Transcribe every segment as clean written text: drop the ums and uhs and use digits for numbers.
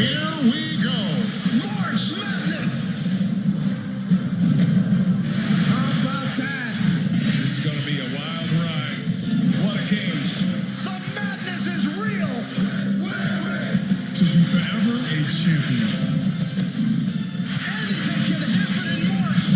Here we go. March Madness. How about that? This is going to be a wild ride. What a game. The madness is real. To be forever a champion. Anything can happen in March.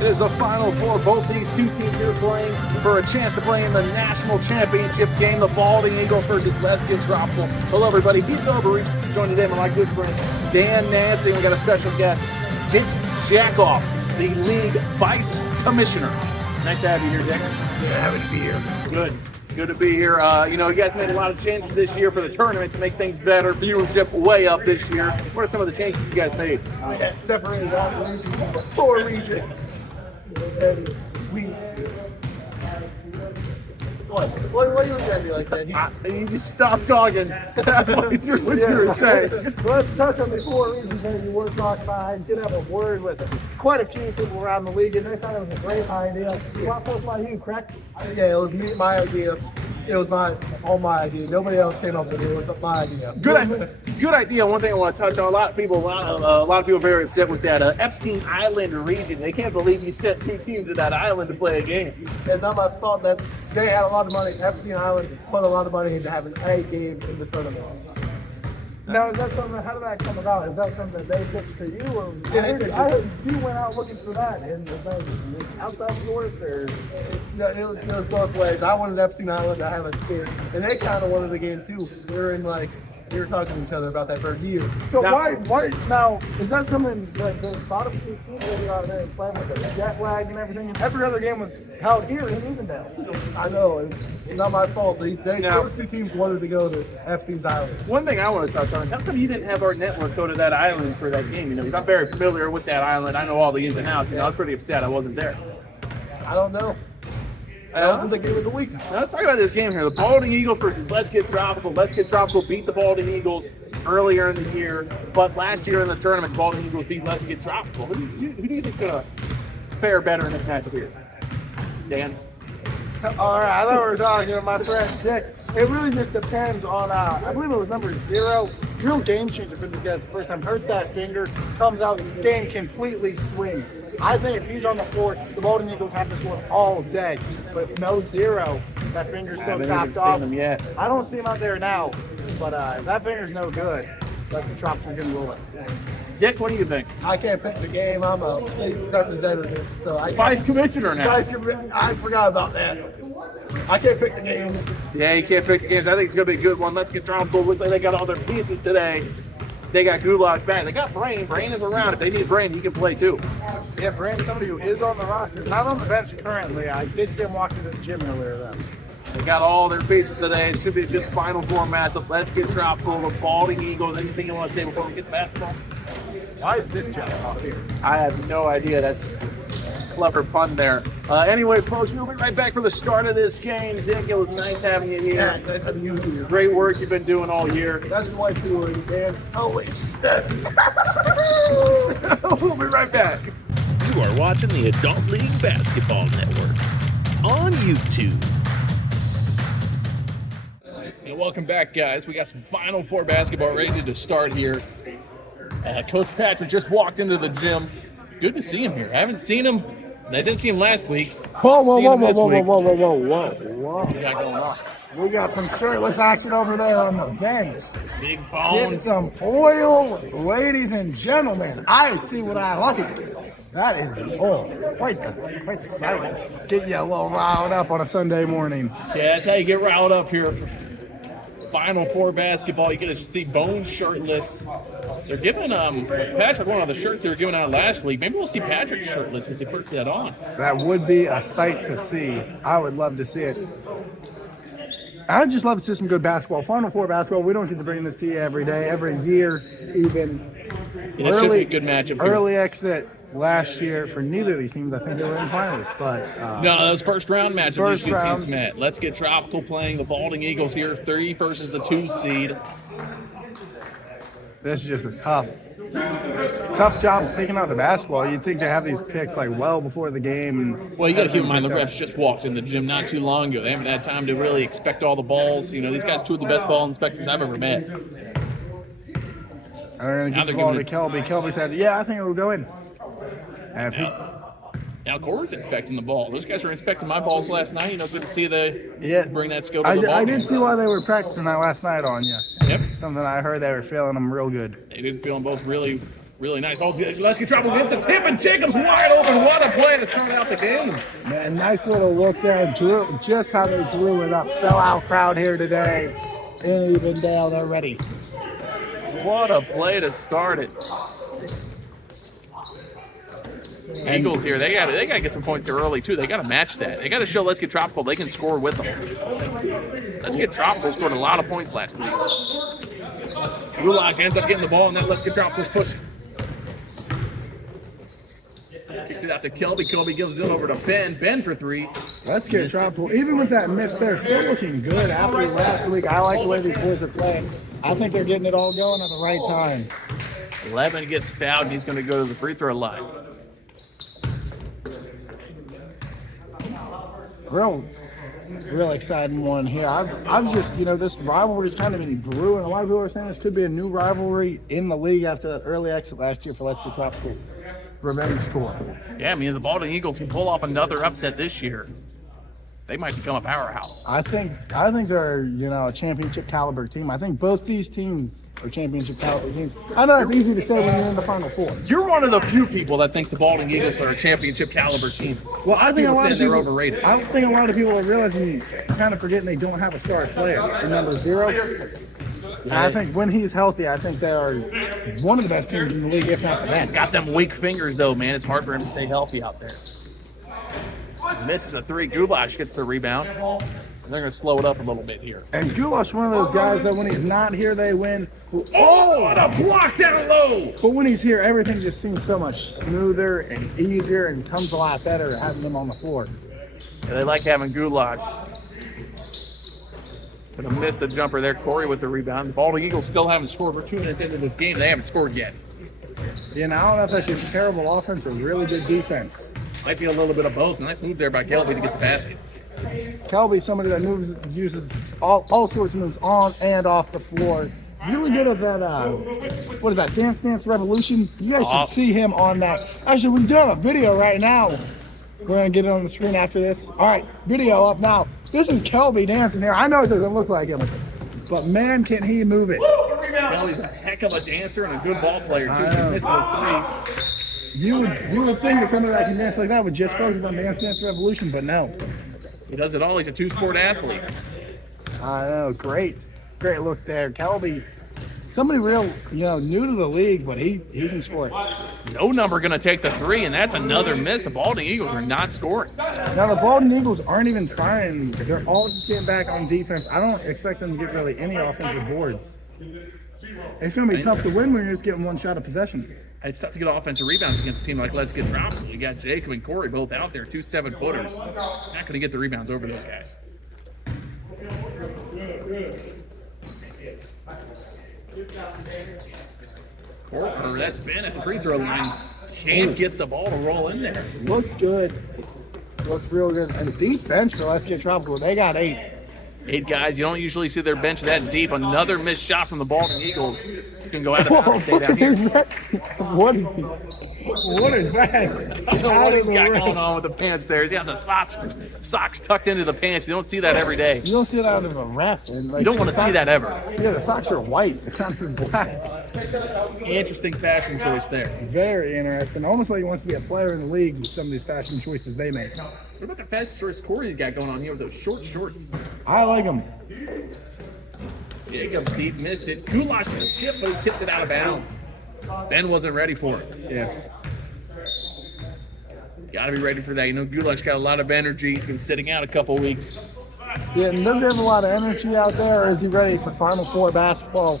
It is the Final Four. Both these two teams here playing for a chance to play in the national championship game. The Balding Eagles versus Let's Get Tropical. Hello, everybody. Pete Doberry joined today by my good friend Dan Nancy. We got a special guest, Dick Jakoff, the league vice commissioner. Nice to have you here, Dick. Yeah, happy to be here. Good to be here. You guys made a lot of changes this year for the tournament to make things better. Viewership way up this year. What are some of the changes you guys made? We had separated out the regions into 4 regions. And we. What are you looking at me like that? You just stopped talking. Halfway through what you were saying. Let's touch on the 4 regions that you were talking about and get up a word with quite a few people around the league, and they thought it was a great idea. What was by you, correct? Yeah, it was my idea. It was all my idea. Nobody else came up with it. It was my idea. Good idea. One thing I want to touch on: a lot of people are very upset with that Epstein Island region. They can't believe you sent 2 teams to that island to play a game. It's not my fault that they had a lot of money. Epstein Island put a lot of money into having a game in the tournament. Now, is that something? How did that come about? Is that something that they pitched to you, or I heard you went out looking for that, and was that outside source, or? No, it was both ways. I wanted Epstein Island to have a kid, and they kind of wanted the game too. We were talking to each other about that for a year. So why now? Is that something that the bottom 2 teams will be out there and playing with the jet lag and everything? And every other game was held here in Evendale. I know it's not my fault. Those 2 teams wanted to go to Epstein's Island. One thing I want to touch on is how come you didn't have our network go to that island for that game? Because I'm very familiar with that island. I know all the ins and outs. I was pretty upset I wasn't there. I don't know. That wasn't the game of the week. Now let's talk about this game here. The Balding Eagles versus Let's Get Tropical. Let's Get Tropical beat the Balding Eagles earlier in the year, but last year in the tournament, the Balding Eagles beat Let's Get Tropical. Who do you think's going to fare better in this matchup here? Dan? All right, I know we're talking to my friend Dick. It really just depends on, I believe it was number 0. Real game changer for this guy the first time. Hurts that finger, comes out, game completely swings. I think if he's on the floor, the Balding Eagles have this one all day. But if no 0, that finger's still chopped off. Him yet. I don't see him out there now, but if that finger's no good, let's the Tropical can roll it. Dick, what do you think? I can't pick the game. I'm a state representative, so Vice commissioner now. I forgot about that. I can't pick the games. Yeah, you can't pick the games. I think it's going to be a good one. Let's Get Tropical. Looks like they got all their pieces today. They got Gulag back. They got Brain. Brain is around. If they need Brain, he can play too. Yeah, Brain, somebody who is on the roster. Not on the bench currently. I did see him walk to the gym earlier then. They got all their pieces today. It should be a good Final Four matchup. Let's Get Tropical. The Balding Eagles. Anything you want to say before we get to basketball? Why is this jump off here? I have no idea. That's clever pun there. Anyway, folks, we'll be right back for the start of this game. Dick, it was nice having you here. Yeah, nice having you here. Great work you've been doing all year. That's why you were, man. Holy shit. We'll be right back. You are watching the Adult League Basketball Network on YouTube. And welcome back, guys. We got some Final Four basketball ready to start here. Coach Patrick just walked into the gym. Good to see him here. I haven't seen him. I didn't see him last week. Whoa. What We do you got going on? We got some shirtless action over there on the bench. Big Get bone. some oil, ladies and gentlemen. I see what I like. That is, quite the sight. Get you a little riled up on a Sunday morning. Yeah, that's how you get riled up here. Final Four basketball. You get to see Bone shirtless. They're giving Patrick one of the shirts they were giving out last week. Maybe we'll see Patrick shirtless because he put that on. That would be a sight to see. I would love to see it. I would just love to see some good basketball. Final Four basketball. We don't get to bring this to you every day, every year, even. Yeah, it should be a good matchup here. Early exit last year for neither of these teams. I think they were in finals, but no, that was first round matchup. First These two round. teams met. Let's Get Tropical playing the Balding Eagles here, 3 versus the 2 seed. this is just a tough job picking out the basketball. You'd think they have these picked like well before the game. Well, you got to keep in mind the refs just walked in the gym not too long ago. They haven't had time to really expect all the balls. You know, these guys are 2 of the best ball inspectors I've ever met. going to Now give the they're ball to giving Kelby. Kelby said, yeah, I think it will go in. And if he, Now Corey's inspecting the ball. Those guys were inspecting my balls last night. Good to see they yeah, bring that skill to the ball. I did see why they were practicing that last night on you. Yep. Something I heard they were feeling them real good. They did feel them both really, really nice. Oh, let's get trouble. Gets a tip, and Jacobs wide open. What a play to start out the game. Man, nice little look there. Just how they drew it up. Sellout crowd here today in Evendale. They're ready. What a play to start it. Eagles here, they got to get some points there early too. They got to match that. They got to show Let's Get Tropical they can score with them. Let's Get Tropical scored a lot of points last week. Gulak ends up getting the ball, and then Let's Get Tropical push. Kicks it out to Kelby. Kelby gives it over to Ben. Ben for three. Let's get Tropical. Even with that miss there, still looking good after last week. I like the way these boys are playing. I think they're getting it all going at the right time. Levin gets fouled, and he's going to go to the free throw line. Real exciting one here. I've just, this rivalry's kind of been brewing. A lot of people are saying this could be a new rivalry in the league after that early exit last year for Let's Get Tropical. Revenge tour. Yeah, the Baldwin Eagles can pull off another upset this year. They might become a powerhouse. I think they're, a championship caliber team. I think both these teams are championship caliber teams. I know it's easy to say when you're in the Final Four. You're one of the few people that thinks the Baldwin Eagles are a championship caliber team. Well, I think a lot of people they're overrated. I think a lot of people are realizing, kind of forgetting they don't have a star player. Number 0. And I think when he's healthy, I think they are one of the best teams in the league, if not the best. Got them weak fingers though, man. It's hard for him to stay healthy out there. Misses a three. Goulash gets the rebound. And they're going to slow it up a little bit here. And Goulash, one of those guys that when he's not here, they win. Oh, what a block down low! But when he's here, everything just seems so much smoother and easier and comes a lot better having him on the floor. Yeah, they like having Goulash. Gonna miss the jumper there. Corey with the rebound. The Baldwin Eagles still haven't scored. We're 2 minutes into this game. They haven't scored yet. I don't know if that's just terrible offense or really good defense. Might be a little bit of both. Nice move there by Kelby to get the basket. Kelby, somebody that uses all sorts of moves on and off the floor. Really good at that, what is that, Dance Dance Revolution? You guys should see him on that. Actually, we're doing a video right now. We're going to get it on the screen after this. All right, video up now. This is Kelby dancing here. I know it doesn't look like him, but man, can he move it. Kelby's a heck of a dancer and a good ball player, too. He misses a three. You would think that somebody that can dance like that would just focus on Dance Dance Revolution, but no. He does it all. He's a two-sport athlete. I know. Great look there. Kelby, somebody real, new to the league, but he can score. No number going to take the three, and that's another miss. The Baldwin Eagles are not scoring. Now, the Baldwin Eagles aren't even trying. They're all just getting back on defense. I don't expect them to get really any offensive boards. It's going to be tough to win when you're just getting one shot of possession. It's tough to get offensive rebounds against a team like Let's Get Tropical. You got Jacob and Corey both out there, 2 7-footers. Not going to get the rebounds over those guys. Corker, that's Ben at the free throw line. Can't get the ball to roll in there. Looks good. Looks real good. And deep bench for Let's Get Tropical. They got 8. 8 guys. You don't usually see their bench that deep. Another missed shot from the Baldwin Eagles. It's going to go out of bounds. Stay down here. What is he? What is that? What he's got going on with the pants there. He's got the socks tucked into the pants. You don't see that every day. You don't see that out of a ref. And you don't want to see that ever. Yeah, the socks are white. They're kind of black. Interesting fashion choice there. Very interesting. Almost like he wants to be a player in the league with some of these fashion choices they make. What about the fashion choice Corey's got going on here with those short shorts? I like them. Jacob deep missed it. Goulash with a tip, but he tipped it out of bounds. Ben wasn't ready for it. Yeah. Got to be ready for that. Goulash got a lot of energy. He's been sitting out a couple weeks. Yeah, and does he have a lot of energy out there, or is he ready for Final Four basketball?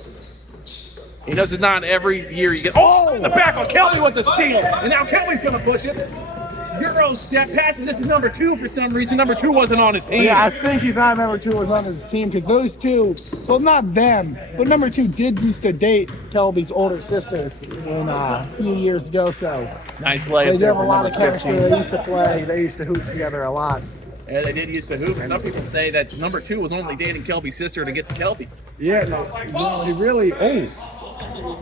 He knows it's not every year you get. Oh, the back on Kelby with the steal. And now Kelby's going to push it. Euro step passes this to number 2 for some reason. Number 2 wasn't on his team. Yeah, I think he thought number 2 was on his team because those two, well, not them, but number 2 did used to date Kelby's older sister a few years ago. So nice layup. They have a lot of chemistry. They used to play. They used to hoop together a lot. Yeah, they did used to hoop. Some people say that number 2 was only dating Kelby's sister to get to Kelby. Yeah, no, he really. Oh,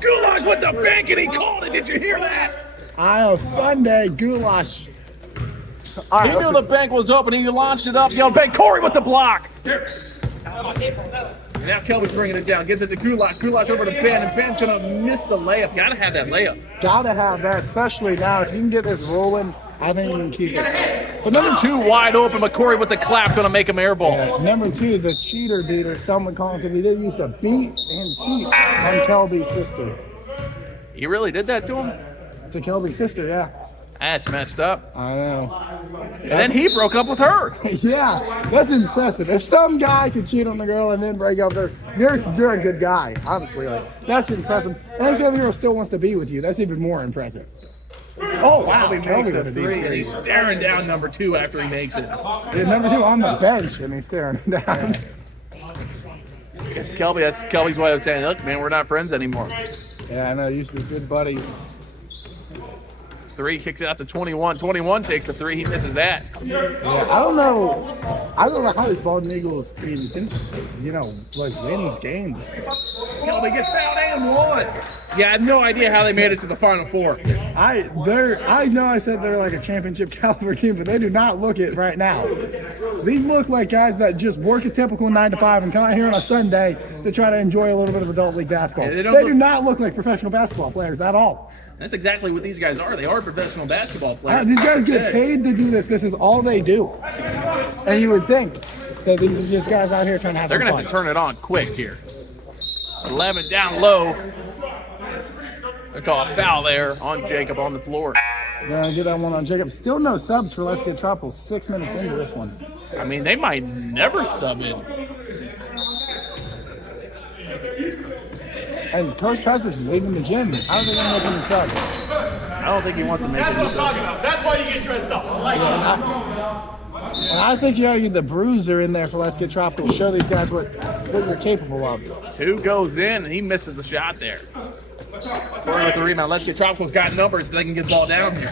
Goulash with the bank, and he called it. Did you hear that? Iowa Sunday goulash. All He right, knew the bank was open. He launched it up. Yelled, "Bank!" Corey with the block. Now Kelby's bringing it down. Gives it to Goulash. Goulash over to Ben, and Ben's going to miss the layup. Got to have that layup. gotta have that, especially now. If you can get this rolling, I think you can keep it. But number 2 wide open, but Corey with the clap going to make him airball. Yeah, number 2, the cheater beater, someone called him because he didn't used to beat and cheat on Kelby's sister. He really did that to him? To Kelby's sister, yeah. That's messed up. I know. And then he broke up with her. Yeah, that's impressive. If some guy could cheat on the girl and then break up with her, you're a good guy, honestly. Like, that's impressive. And if the other girl still wants to be with you, that's even more impressive. Oh, wow. Kelby makes the 3, and he's staring down number 2 after he makes it. Yeah, number 2 on the bench, and he's staring him down. That's Kelby's way of saying, look, man, we're not friends anymore. Yeah, I know. Used to be good buddies. 3 kicks it out to 21. 21 takes the 3. He misses that. Yeah, I don't know how this Baldwin Eagles team can, like win these games. Kelby gets fouled and 1. Yeah, I have no idea how they made it to the Final Four. I know I said they're like a championship caliber team, but they do not look it right now. These look like guys that just work a typical 9 to 5 and come out here on a Sunday to try to enjoy a little bit of adult league basketball. Yeah, they do not look like professional basketball players at all. That's exactly what these guys are. They are professional basketball players. These guys get paid to do this. This is all they do. And you would think that these are just guys out here trying to have They're some going to fun. have to turn it on quick here. 11 down low. They call a foul there on Jacob on the floor. Gonna get that one on Jacob. Still no subs for Let's Get Tropical. 6 minutes into this one. I mean, they might never sub in. And Coach Patrick's leaving the gym. How are they gonna make any subs? I don't think he wants to make That's it. what I'm talking about. That's why you get dressed up. I like it. And I think you gotta get the bruiser in there for Let's Get Tropical. Show these guys what they're capable of. 2 goes in, and he misses the shot there. Corey with the rebound. Let's Get Tropical's got numbers so they can get the ball down here.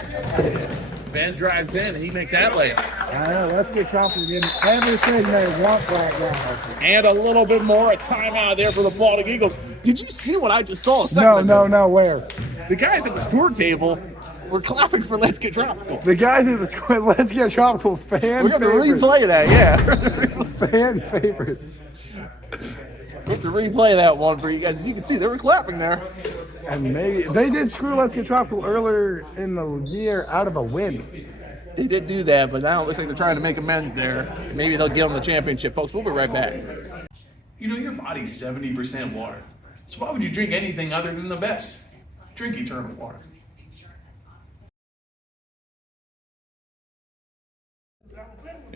Ben drives in, and he makes that layup. I know, Let's Get Tropical getting everything they want right now. And a little bit more, a timeout there for the Baldwin Eagles. Did you see what I just saw a second ago? No, where? The guys at the score table were clapping for Let's Get Tropical. The guys at the squad, Let's Get Tropical fan We're going to favorites. replay that, yeah. Fan favorites. We have to replay that one for you guys. As you can see, they were clapping there. And maybe they did screw Let's Get Tropical earlier in the year out of a win. They did do that, but now it looks like they're trying to make amends there. Maybe they'll give them the championship. Folks, we'll be right back. You know, your body's 70% water. So why would you drink anything other than the best? Drink Eternal Water.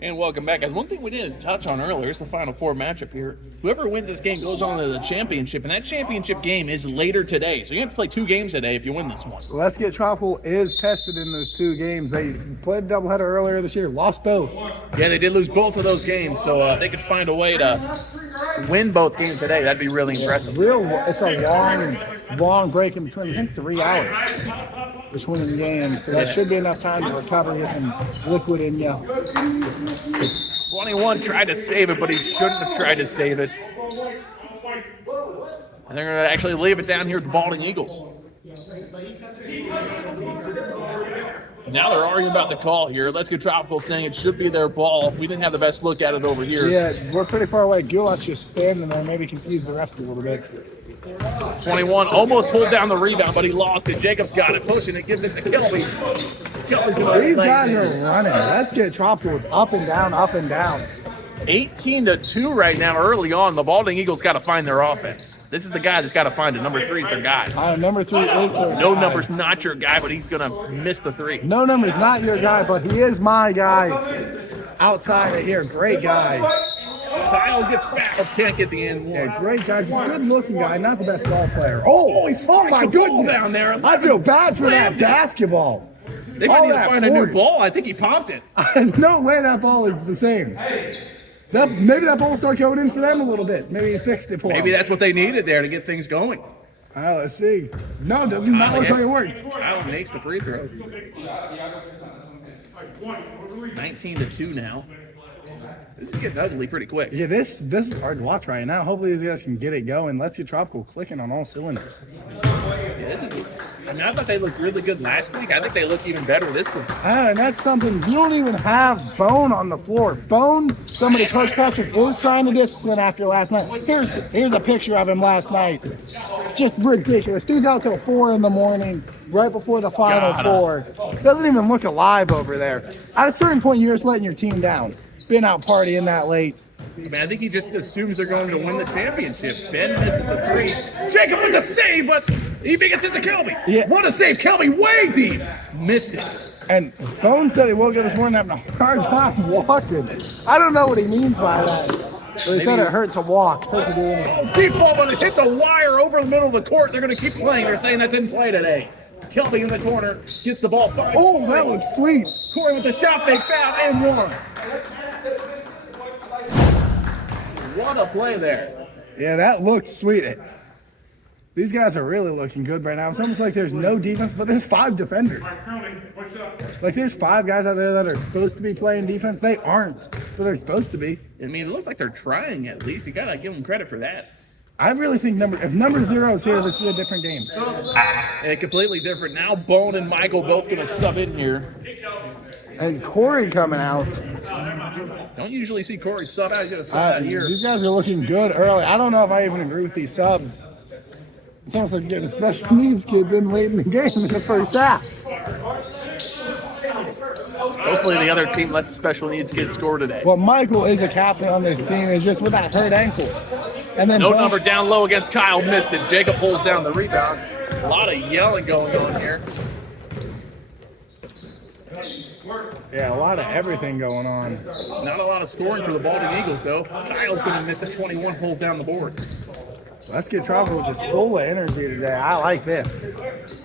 And welcome back, guys. One thing we didn't touch on earlier is the Final Four matchup here. Whoever wins this game goes on to the championship, and that championship game is later today. So you have to play 2 games today if you win this one. Let's Get Tropical is tested in those 2 games. They played a doubleheader earlier this year, lost both. Yeah, they did lose both of those games, so they could find a way to win both games today. That'd be really impressive. It's a long break in between. I think 3 hours between the games. So that should be enough time to recover, get some liquid in you. 21 tried to save it, but he shouldn't have tried to save it. And they're going to actually leave it down here with the Baldwin Eagles. Now they're arguing about the call here. Let's Get Tropical saying it should be their ball. We didn't have the best look at it over here. Yeah, we're pretty far away. Goulash just standing there, maybe confused the refs a little bit. 21 almost pulled down the rebound, but he lost it. Jacobs got it, pushing it, gives it to Kelby. Kelby's gonna These lay guys it. are running. Let's Get Tropical is up and down, up and down. 18-2 right now early on. The Baldwin Eagles got to find their offense. This is the guy that's got to find it. Number 3 is their guy. Number 3 is their No guy. number's not your guy, but he's going to miss the 3. No number's not your guy, but he is my guy. Outside of here, great guy. Kyle gets fouled, can't get the end one. Yeah, great guy, just good looking guy, not the best ball player. Oh my goodness! Down there. I feel bad for that Slammed it. basketball. They might all need to that find a new force. ball. I think he popped it. No way that ball is the same. Maybe that ball will start going in for them a little bit. Maybe he fixed it for Maybe them. that's what they needed there to get things going. All right, let's see. No, it doesn't matter like it worked. Kyle makes the free throw. 19-2 now. This is getting ugly pretty quick. Yeah, this is hard to watch right now. Hopefully these guys can get it going. Let's Get Tropical clicking on all cylinders. Yeah, this is. I mean, I thought they looked really good last week. I think they look even better this week. And that's something, you don't even have Bone on the floor. Bone, somebody Coach Patrick was trying to discipline after last night. Here's a picture of him last night. Just ridiculous. Dude's out till 4 in the morning, right before the Final Four. Doesn't even look alive over there. At a certain point, you're just letting your team down. Been out partying that late. I mean, I think he just assumes they're going to win the championship. Ben misses the three. Jacob with the save, but he gets it to Kelby. Yeah. What a save. Kelby way deep. Missed it. And Bone said he woke up this morning having a hard time walking. I don't know what he means by that. But he said it hurt to walk. Hurt to do anything. Deep ball, but it hit the wire over the middle of the court. They're going to keep playing. They're saying that's in play today. Kelby in the corner gets the ball. Oh, that looks sweet. Corey with the shot fake, foul, and one. What a play there. Yeah, that looked sweet. These guys are really looking good right now. It's almost like there's no defense, but there's 5 defenders. Like there's 5 guys out there that are supposed to be playing defense. They aren't, but they're supposed to be. I mean, it looks like they're trying at least. You got to give them credit for that. I really think if number 0 is here, this is a different game. Yeah, completely different. Now Bone and Michael both going to sub in here. And Corey coming out. Don't usually see Corey sub out. He's going to sub out here. These guys are looking good early. I don't know if I even agree with these subs. It's almost like getting a special needs kid in late in the game in the first half. Hopefully the other team lets the special needs kid score today. Well, Michael is a captain on this team. It's just with that hurt ankle. And then No number down low against Kyle. Missed it. Jacob pulls down the rebound. A lot of yelling going on here. Yeah, a lot of everything going on. Not a lot of scoring for the Baldwin Eagles, though. Kyle's going to miss it. 21 pulls down the board. Let's Get Tropical just full of energy today. I like this.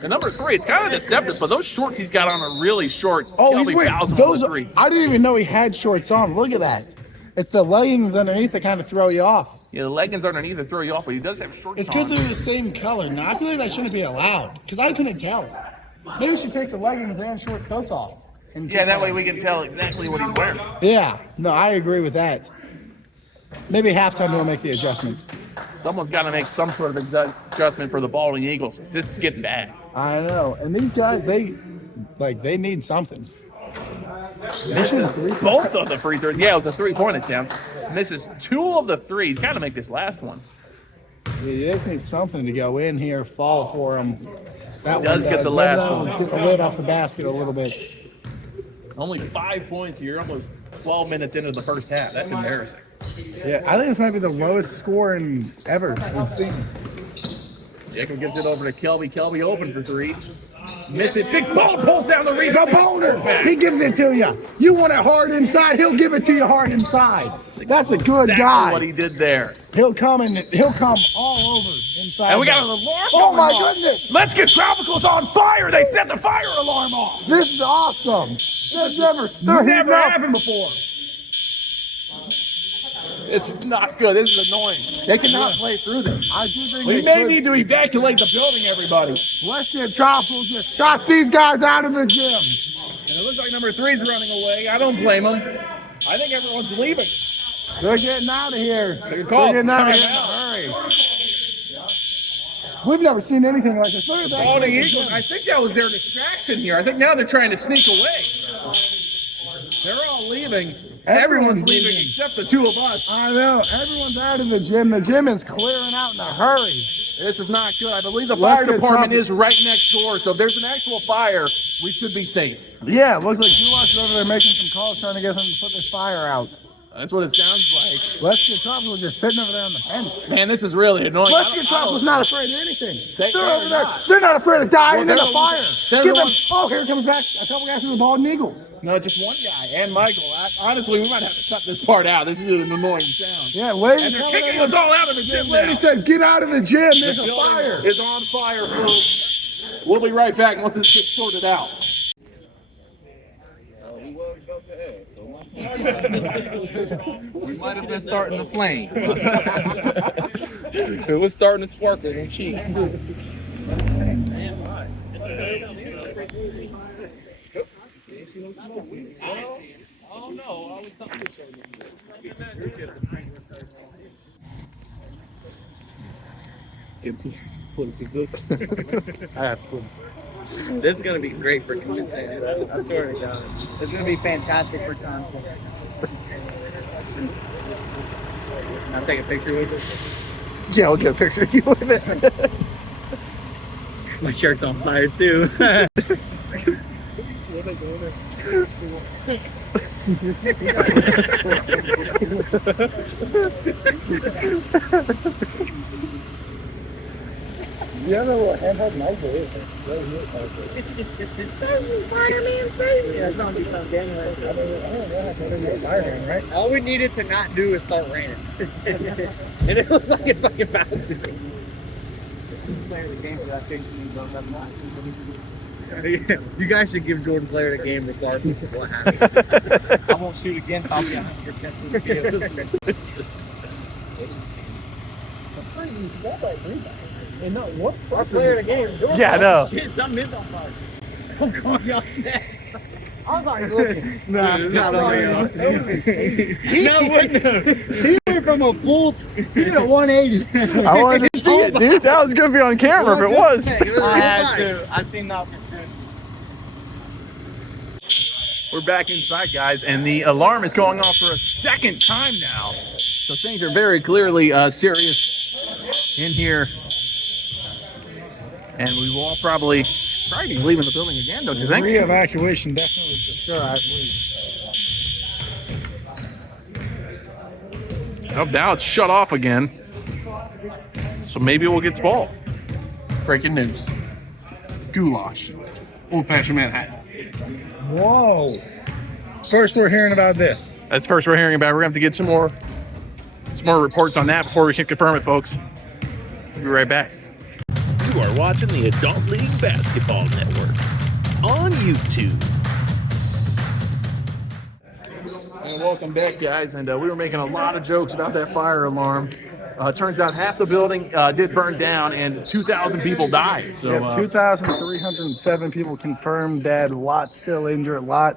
And number 3, it's kind of deceptive, but those shorts he's got on are really short. Oh, he's Kelby wearing fouls him those. on the 3. I didn't even know he had shorts on. Look at that. It's the leggings underneath that kind of throw you off. Yeah, the leggings underneath that throw you off, but he does have shorts It's on. because they're the same color. Now, I feel like that shouldn't be allowed because I couldn't tell. Maybe we should take the leggings and shorts both off. Yeah, that way we can tell exactly what he's wearing. Yeah, no, I agree with that. Maybe halftime we'll make the adjustment. Someone's got to make some sort of adjustment for the Baldwin Eagles. This is getting bad. I know, and these guys, they need something. Both of the free throws. Yeah, it was a 3-point attempt. Misses 2 of the 3. He's got to make this last one. He just needs something to go in here, fall for him. That Does get the last one. Get the lid off the basket a little bit. Only 5 points here, almost 12 minutes into the first half. That's embarrassing. Yeah, I think this might be the lowest scoring ever we've seen. Jacob gives it over to Kelby. Kelby open for 3. Missed it. Big ball pulls down the rebound. The boner, he gives it to you. You want it hard inside, he'll give it to you hard inside. That's a good Exactly guy. what he did there. He'll come all over inside. And we got an there. alarm. Oh my going off. goodness! Let's Get Tropical's on fire. They set the fire alarm off. This is awesome. That's never happened before. This is not good. This is annoying. They cannot play through this. I do think We they may could. need to evacuate the building, everybody. Let's Get Tropical just shot these guys out of the gym. And it looks like number 3's running away. I don't blame him. I think everyone's leaving. They're getting out of here. They're called getting out of here in timeout. a hurry. We've never seen anything like this. Look at that. Baldwin Eagles. I think that was their distraction here. I think now they're trying to sneak away. They're all leaving. Everyone's leaving except the 2 of us. I know. Everyone's out of the gym. The gym is clearing out in a hurry. This is not good. I believe the Let's fire Get department Tropical. is right next door, so if there's an actual fire, we should be safe. Yeah, it looks like Dulas is over there making some calls trying to get them to put this fire out. That's what it sounds like. Let's Get Tropical just sitting over there on the bench. Man, this is really annoying. Let's Get Tropical's not afraid of anything. They're They're over there. not. They're not afraid of dying in Well, the they're fire. they're Give the them. ones- Oh, here comes back a couple guys from the Baldwin Eagles. No, just one guy, and Michael. Honestly, we might have to cut this part out. This is an annoying sound. Yeah, lady. And they're kicking us all out of the gym Lady now. said, "Get out of the gym. There's The a building fire." is on fire, folks. We'll be right back once this gets sorted out. We might have been starting to flame. It was starting to sparkle in cheeks. Oh no, I was talking to I have to put This is going to be great for convincing. I swear to God. It's going to be fantastic for content. I'll take a picture with it. Yeah, I'll get a picture of you with it. My shirt's on fire too. You have a little handheld knife there. Yeah, it's gonna be some game right? All we needed to not do is start raining. And it looks like it's fucking bouncing. You guys should give Jordan Player the game regardless of what happens. I won't shoot again, so I'll be 100% for the field. And no, what? Our player of the game, Jordan. Yeah, I know. Shit, something is on fire. I'm going off that. I was already looking. Nah, not no, He went from a full, he did a 180. I wanted to see it, dude. That was gonna be on camera if it was. I had to. I've seen that for sure. We're back inside, guys, and the alarm is going off for a second time now. So things are very clearly serious in here. And we will all probably be leaving the building again, don't you think? Re-evacuation, definitely for sure, I believe. Nope, now it's shut off again. So maybe we'll get the ball. breaking news. Goulash. Old-fashioned Manhattan. Whoa. First we're hearing about this. That's first we're hearing about it. We're going to have to get some more reports on that before we can confirm it, folks. We'll be right back. You are watching the Adult League Basketball Network on YouTube. And welcome back, guys. And we were making a lot of jokes about that fire alarm. Turns out half the building did burn down and 2,000 people died. So 2,307 people confirmed dead, a lot still injured, a lot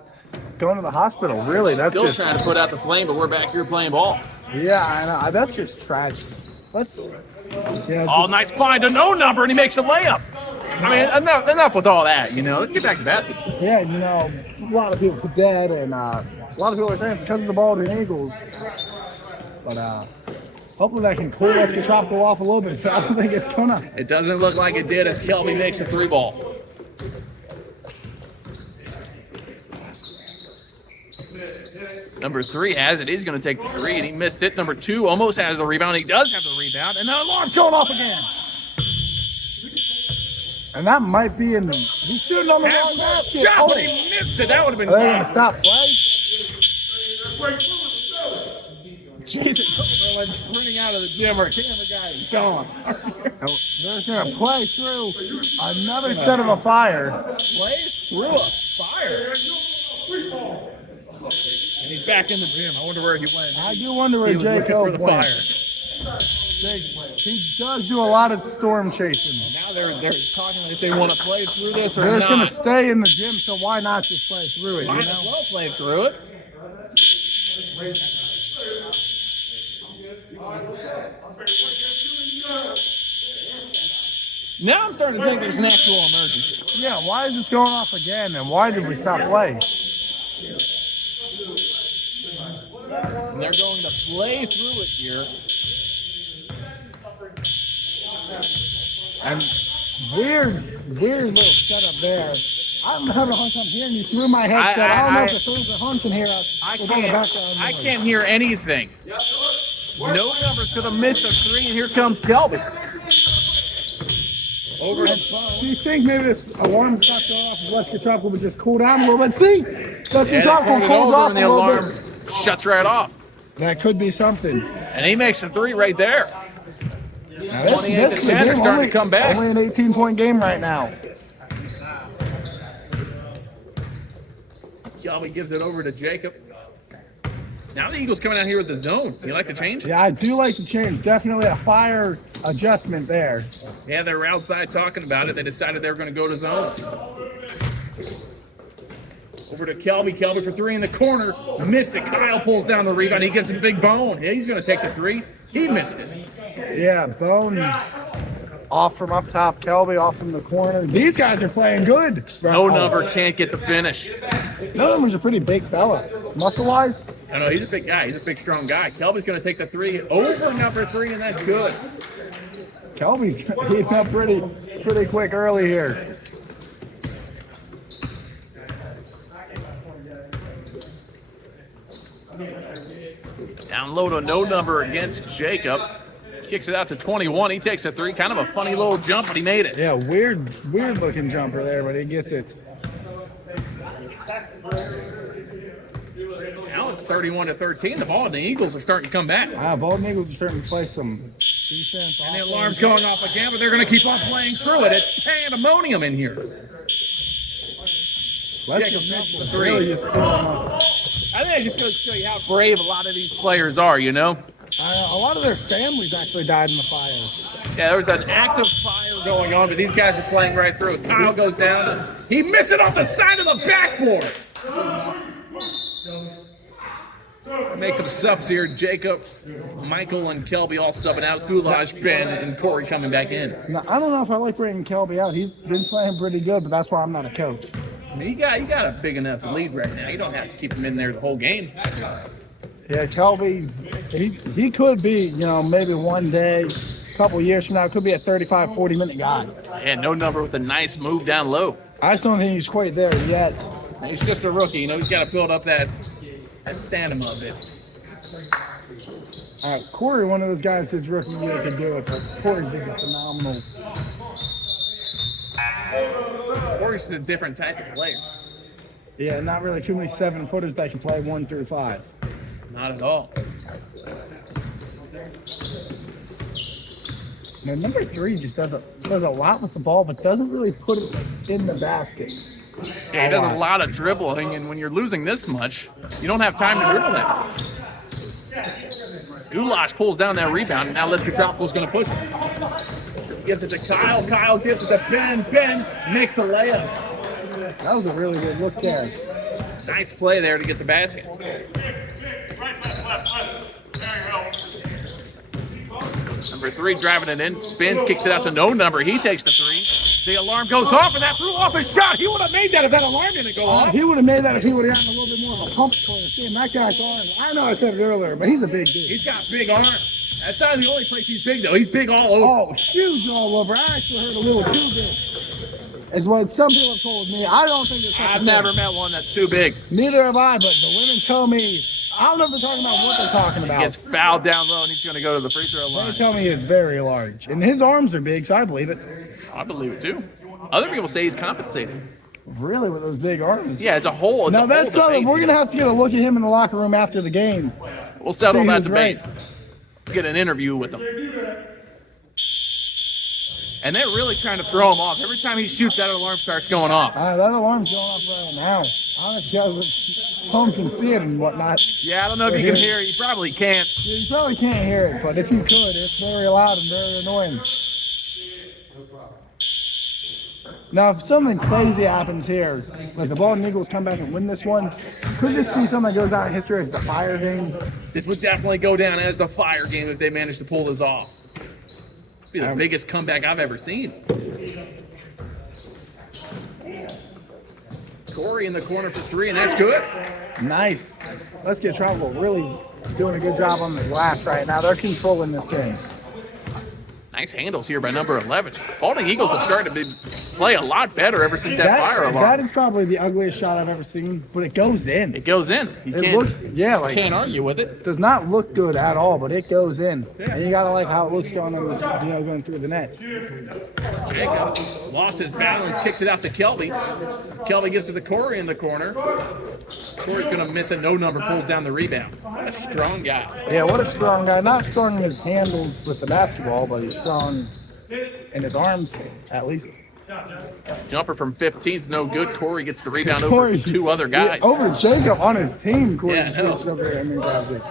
going to the hospital. Really, that's still just trying to put out the flame, but we're back here playing ball. yeah, I know. That's just tragic. Let's Oh, nice find, a no number, and he makes a layup. I mean, enough with all that, you know. Let's get back to basketball. yeah, you know, a lot of people are dead, and a lot of people are saying it's because of the Baldwin Eagles. But hopefully that can cool Let's Get Tropical off a little bit. But I don't think it's gonna. It doesn't look like it did as Kelby makes a three ball. Number 3 has it. He's going to take the 3, and he missed it. Number 2 almost has the rebound. He does have the rebound, and the alarm's going off again. And that might be in the. He's shooting on the wrong basket. Shot, but he missed it. That would have been Are they gonna bad. stop play? Jesus, they're like sprinting out of the gym or kicking the guy. He's gone. They're gonna play through another set of a fire. Play through a fire. And he's back in the gym. I wonder where he went. I do wonder where He was looking Jacob for the went. fire. He does do a lot of storm chasing. Now they're talking if they want to play through this or They're just gonna not. stay in the gym, so why not just play through it? You Might as know? well play through it. Now I'm starting to think there's an actual emergency. Yeah. Why is this going off again? And why did we stop play? And they're going to play through it here. And weird little setup there. I'm having a hard time hearing you through my headset. I don't know if the fans at home can hear us. I with all the background can't noise. hear anything. No number's gonna miss a 3, and here comes Kelby. Over Do you think maybe this alarm stopped going off and Let's Get Tropical would just cool down a little bit? See? Let's Get Tropical cools off and a the little alarm bit. shuts right off. That could be something. And he makes a 3 right there. Now this 28 is to the 10 are game. starting to come back. Only an 18-point game right now. Kelby gives it over to Jacob. Now the Eagles coming out here with the zone. You like to change it? Yeah, I do like the change. Definitely a fire adjustment there. Yeah, they were outside talking about it. They decided they were going to go to zone. Over to Kelby. Kelby for three in the corner. Missed it. Kyle pulls down the rebound. He gets a big Bone. Yeah, he's going to take the three. He missed it. Yeah, Bone off from up top. Kelby off from the corner. These guys are playing good. No number can't get the finish. No number's a pretty big fella. Muscle-wise? I know, he's a big guy. He's a big, strong guy. Kelby's going to take the three over number three, and that's good. Kelby's heating up pretty quick early here. Down low to no number against Jacob. Kicks it out to 21. He takes a three. Kind of a funny little jump, but he made it. Yeah, weird looking jumper there, but he gets it. Now it's 31-13. The Baldwin Eagles are starting to come back. Baldwin Eagles are starting to play some defense. And the alarm's going off again, but they're going to keep on playing through it. It's pandemonium in here. Jacob misses the three. Really just put him up. I think I just going to show you how brave a lot of these players are, you know? A lot of their families actually died in the fire. Yeah, there was an active fire going on, but these guys are playing right through it. Kyle goes down. He missed it off the side of the backboard. Make some subs here. Jacob, Michael, and Kelby all subbing out. Goulash, Ben, and Corey coming back in. Now, I don't know if I like bringing Kelby out. He's been playing pretty good, but that's why I'm not a coach. I mean, you got a big enough lead right now. You don't have to keep him in there the whole game. Yeah, Kelby, he could be, maybe one day, a couple years from now, could be a 35, 40-minute guy. And no number with a nice move down low. I just don't think he's quite there yet. He's just a rookie. He's got to build up that stamina a bit. All right, Corey, one of those guys who's rookie year could do it, but Corey's just a phenomenal. Corey's just a different type of player. Yeah, not really too many 7-footers that can play 1 through 5. Not at all. Now, number 3 just does a lot with the ball, but doesn't really put it in the basket. Yeah, he does a lot of dribbling, and when you're losing this much, you don't have time to dribble that. Goulash pulls down that rebound, and now Liska Tropical's going to push it. Gives it to Kyle. Kyle gives it to Ben. Ben makes the layup. That was a really good look there. Nice play there to get the basket. Number 3 driving it in, spins, kicks it out to no number. He takes the three. The alarm goes off, and that threw off his shot. He would have made that if that alarm didn't go off. He would have made that if he would have gotten a little bit more of a pump clear. Seeing that guy's arms. I know I said it earlier, but he's a big dude. He's got big arms. That's not the only place he's big, though. He's big all over. Oh, huge all over. I actually heard a little too big. Is what some people have told me. I don't think it's I've never met one that's too big. Neither have I, but the women tell me. I don't know if they're talking about what they're talking about. He gets fouled down low, and he's going to go to the free throw line. They tell me it's very large. And his arms are big, so I believe it. I believe it, too. Other people say he's compensated. Really, with those big arms? Yeah, it's a whole. Now, that's something. We're going to have to get a look at him in the locker room after the game. We'll settle See that who's debate. right. Get an interview with him. And they're really trying to throw him off. Every time he shoots, that alarm starts going off. That alarm's going off right now. I don't know if you guys at home can see it and whatnot. Yeah, I don't know if you can hear it. You probably can't. Yeah, you probably can't hear it, but if you could, it's very loud and very annoying. Now, if something crazy happens here, like the Baldwin Eagles come back and win this one, could this be something that goes down in history as the fire game? This would definitely go down as the fire game if they manage to pull this off. It'd be the biggest comeback I've ever seen. Corey in the corner for 3, and that's good. Nice. Let's get Tropical really doing a good job on the glass right now. They're controlling this game. Nice handles here by number 11. Baldwin Eagles have started to play a lot better ever since that fire alarm. That is probably the ugliest shot I've ever seen, but it goes in. It goes in. It looks, like can't argue with it. Does not look good at all, but it goes in. And you gotta like how it looks going on, going through the net. Jacob lost his balance, kicks it out to Kelby. Kelby gives it to Corey in the corner. Corey's gonna miss it. No number pulls down the rebound. What a strong guy. Yeah, what a strong guy. Not strong in his handles with the basketball, but he's strong in his arms, at least. Jumper from 15 is no good. Corey gets the rebound over 2 other guys. Yeah, over Jacob on his team. Corey Yeah, I know. over there and grabs it.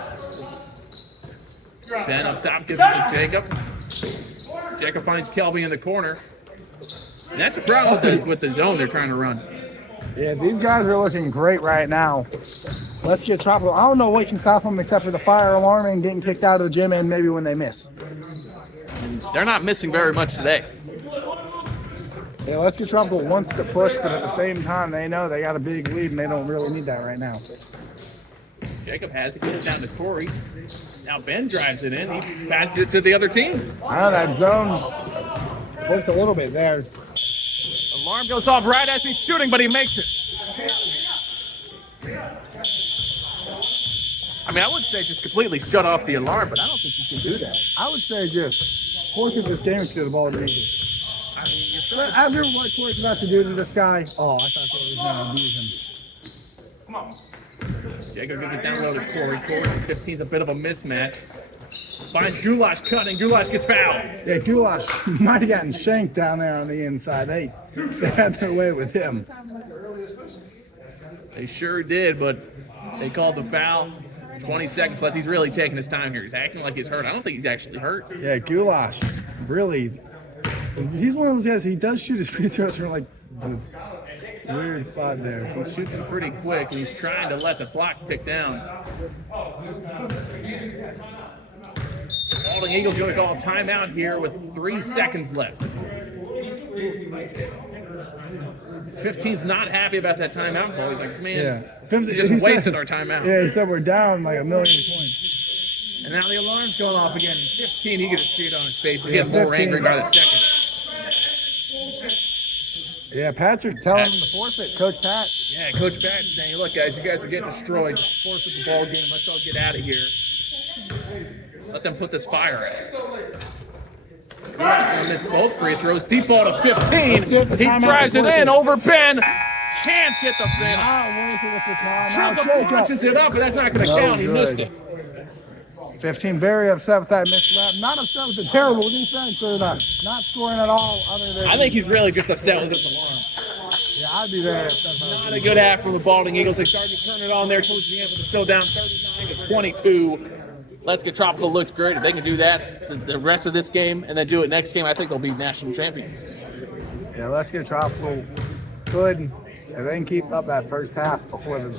Ben up top gives it to Jacob. Jacob finds Kelby in the corner. And that's the problem with the zone they're trying to run. Yeah, these guys are looking great right now. Let's get Tropical. I don't know what can stop them except for the fire alarm and getting kicked out of the gym and maybe when they miss. They're not missing very much today. Yeah, Let's Get Tropical wants to push, but at the same time, they know they got a big lead and they don't really need that right now. Jacob has it, gets it down to Corey. Now Ben drives it in. He passes it to the other team. I know that zone worked a little bit there. Alarm goes off right as he's shooting, but he makes it. I mean, I would say just completely shut off the alarm, but I don't think you can do that. I would say just forfeit this game to the ball to Eagles. I mean, After what Corey's about to do to this guy, oh, I thought Corey was going to abuse him. Jacob gives it down low to Corey. Corey, 15 is a bit of a mismatch. Finds Goulash cutting. Goulash gets fouled. Yeah, Goulash might have gotten shanked down there on the inside. They had their way with him. They sure did, but they called the foul. 20 seconds left. He's really taking his time here. He's acting like he's hurt. I don't think he's actually hurt. Yeah, Goulash, really. He's one of those guys, he does shoot his free throws from like the weird spot there. He shoots them pretty quick, and he's trying to let the clock tick down. Baldwin Eagles going to call a timeout here with 3 seconds left. 15's not happy about that timeout call. He's like, man, we just wasted our timeout. Yeah, he said we're down like 1 million points. And now the alarm's going off again. 15, he could see it on his face. He's getting more angry by the second. Yeah, Patrick telling him to forfeit, Coach Pat. Yeah, Coach Pat is saying, look, guys, you guys are getting destroyed. Just forfeit the ball game. Let's all get out of here. Let them put this fire out. He's going to miss both free throws. Deep ball to 15. He drives it in over Ben. Can't get the finish. Jacob launches it up, but that's not going to count. He missed it. 15 very upset with that missed lap. Not upset with the terrible defense or not scoring at all. Other than I think he's really just upset with his alarm. Yeah, I'd be very upset. Not a good half from the Baldwin Eagles. They started to turn it on there towards the end, but they're still down 39-22. Let's Get Tropical looks great. If they can do that the rest of this game and then do it next game, I think they'll be national champions. Yeah, Let's Get Tropical could. If they can keep up that first half before the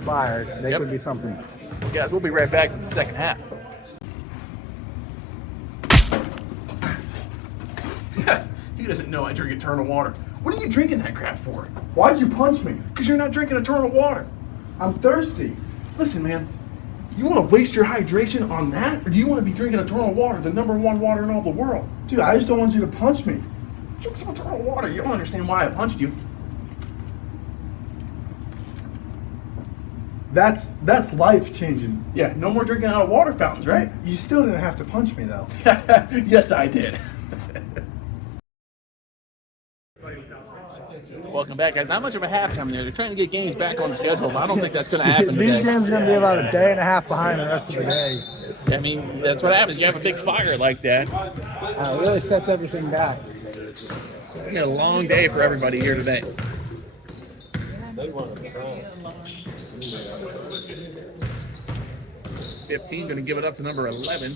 fire, they could be something. Guys, we'll be right back in the second half. He doesn't know I drink a turn of water. What are you drinking that crap for? Why'd you punch me? Because you're not drinking a turn of water. I'm thirsty. Listen, man, you want to waste your hydration on that? Or do you want to be drinking a turn of water, the #1 water in all the world? Dude, I just don't want you to punch me. Drink some turn of water. You don't understand why I punched you. That's life changing. Yeah, no more drinking out of water fountains, right? You still didn't have to punch me though. Yes, I did. Welcome back, guys. Not much of a halftime there. They're trying to get games back on schedule, but I don't think that's going to happen These today. games are going to be about a day and a half behind the rest of the day. I mean, that's what happens. You have a big fire like that. It really sets everything back. It's been a long day for everybody here today. $15 going to give it up to number 11.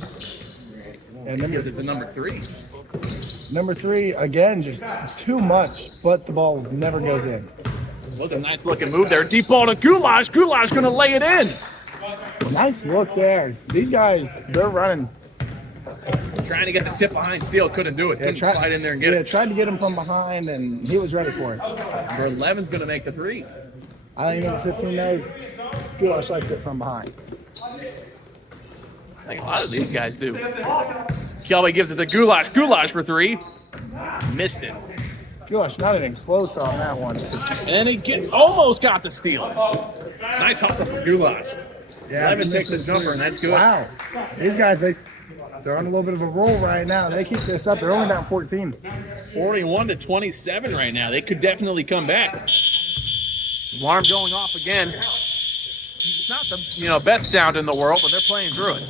And then gives it to number 3. Number 3, again, just too much, but the ball never goes in. Look, a nice looking move there. Deep ball to Goulash. Goulash going to lay it in. Nice look there. These guys, they're running. Trying to get the tip behind Steele. Couldn't do it. Couldn't slide in there and get it. Tried to get him from behind, and he was ready for it. Number 11's going to make the 3. I think number 15 knows Goulash likes it from behind. I think a lot of these guys do. Kelby gives it to Goulash. Goulash for 3. Missed it. Goulash not even close on that one. And he almost got the steal. Nice hustle from Goulash. Yeah, 11 takes the jumper, and that's good. Wow. These guys, they're on a little bit of a roll right now. They keep this up. They're only down 14. 41-27 right now. They could definitely come back. Alarm going off again. It's not the best sound in the world, but they're playing through it.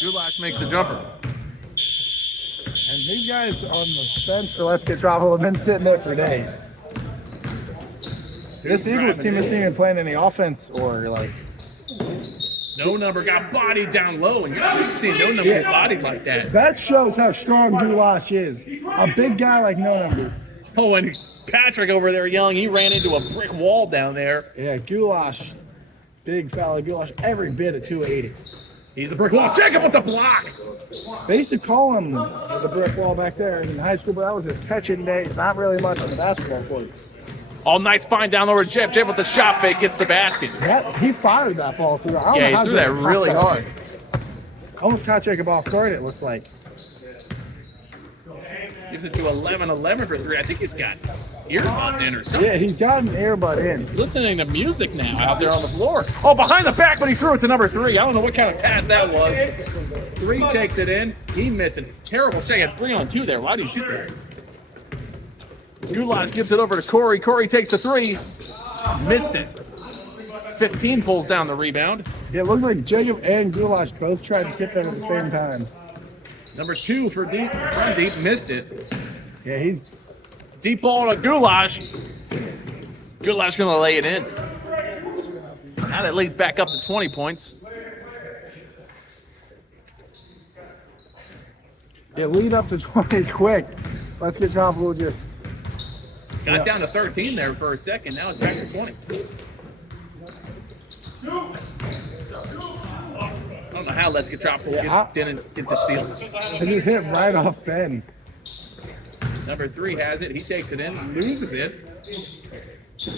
Goulash makes the jumper. And these guys on the bench, so Let's Get Tropical, have been sitting there for days. This Eagles team isn't even playing any offense or No Number got bodied down low, and you've seen No Number get bodied like that. That shows how strong Goulash is. A big guy like No Number Oh, and Patrick over there yelling, he ran into a brick wall down there. Yeah, Goulash, big fella, Goulash, every bit of 280. He's the brick wall. Jacob with the block. They used to call him the brick wall back there in high school, but that was his catching days. Not really much on the basketball court. All nice find down lower. Jeb with the shot fake gets the basket. He fired that ball through. I don't know Yeah, how he threw that Jacob really caught that. hard. Almost caught Jacob off guard, it looked like. Gives it to 11 for 3. I think he's got earbuds in or something. Yeah, he's got an earbud in. He's listening to music now out there on the floor. Oh, behind the back, but he threw it to number 3. I don't know what kind of pass that was. 3 takes it in. He missed it. Terrible shot. He had 3 on 2 there. Why did he shoot that? Goulash gives it over to Corey. Corey takes a 3. Missed it. 15 pulls down the rebound. Yeah, it looked like Jacob and Goulash both tried to tip them at the same time. Number 2 for deep. From deep. Missed it. Yeah, he's Deep ball to Goulash. Goulash going to lay it in. Now that leads back up to 20 points. lead up to 20 quick. Let's get Tropical just. Got down to 13 there for a second. Now it's back to 20. I don't know how Let's Get Tropical didn't get the steal. I just hit right off Ben. Number 3 has it. He takes it in, loses it.